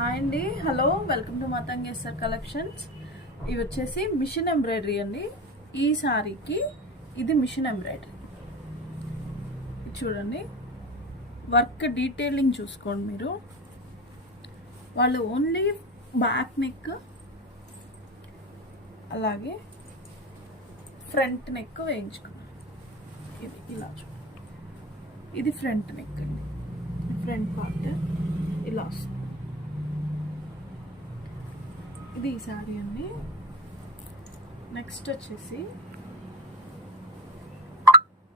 Hi అండి, hello, welcome to మాతంగేశ్వర్ collections. ఇవి వచ్చేసి మిషన్ ఎంబ్రాయిడరీ అండి. ఈ సారీకి ఇది మిషన్ ఎంబ్రాయిడరీ. చూడండి, వర్క్ డీటెయిలింగ్ చూసుకోండి మీరు. వాళ్ళు ఓన్లీ బ్యాక్ నెక్ అలాగే ఫ్రంట్ నెక్ వేయించుకున్నారు. ఇది ఇలా చూడండి, ఇది ఫ్రంట్ నెక్ అండి. ఫ్రంట్ పార్ట్ ఇలా వస్తుంది. ఇది ఈ సారీ అండి. నెక్స్ట్ వచ్చేసి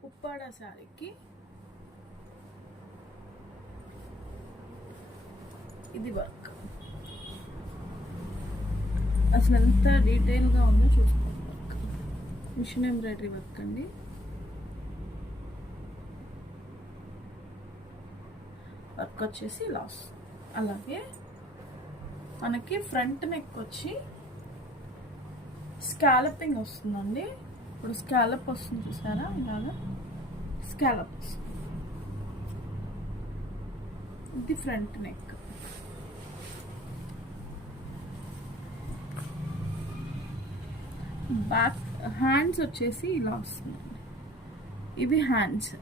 ఉప్పాడ సారీకి ఇది వర్క్. అసలు ఎంత డీటెయిల్గా ఉందో చూసుకోండి. వర్క్ మిషన్ ఎంబ్రాయిడరీ వర్క్ అండి. వర్క్ వచ్చేసి లాస్. అలాగే మనకి ఫ్రంట్ నెక్ వచ్చి స్కాలపింగ్ వస్తుందండి. ఇప్పుడు స్కాలప్ వస్తుంది చూసారా, ఇలాగా స్కాలప్ వస్తుంది. ఇది ఫ్రంట్ నెక్. బ్యాక్ హ్యాండ్స్ వచ్చేసి ఇలా వస్తుందండి. ఇవి హ్యాండ్స్.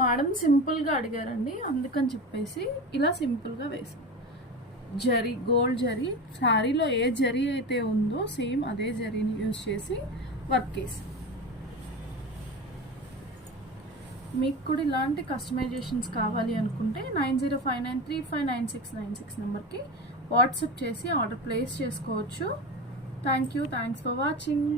మేడం సింపుల్గా అడిగారండి, అందుకని చెప్పేసి ఇలా సింపుల్గా వేసాం. జరీ, గోల్డ్ జరీ, శారీలో ఏ జరీ అయితే ఉందో సేమ్ అదే జరీని యూజ్ చేసి వర్క్ వేసాం. మీకు కూడా ఇలాంటి కస్టమైజేషన్స్ కావాలి అనుకుంటే 9059359696 నెంబర్కి వాట్సాప్ చేసి ఆర్డర్ ప్లేస్ చేసుకోవచ్చు. Thanks for watching.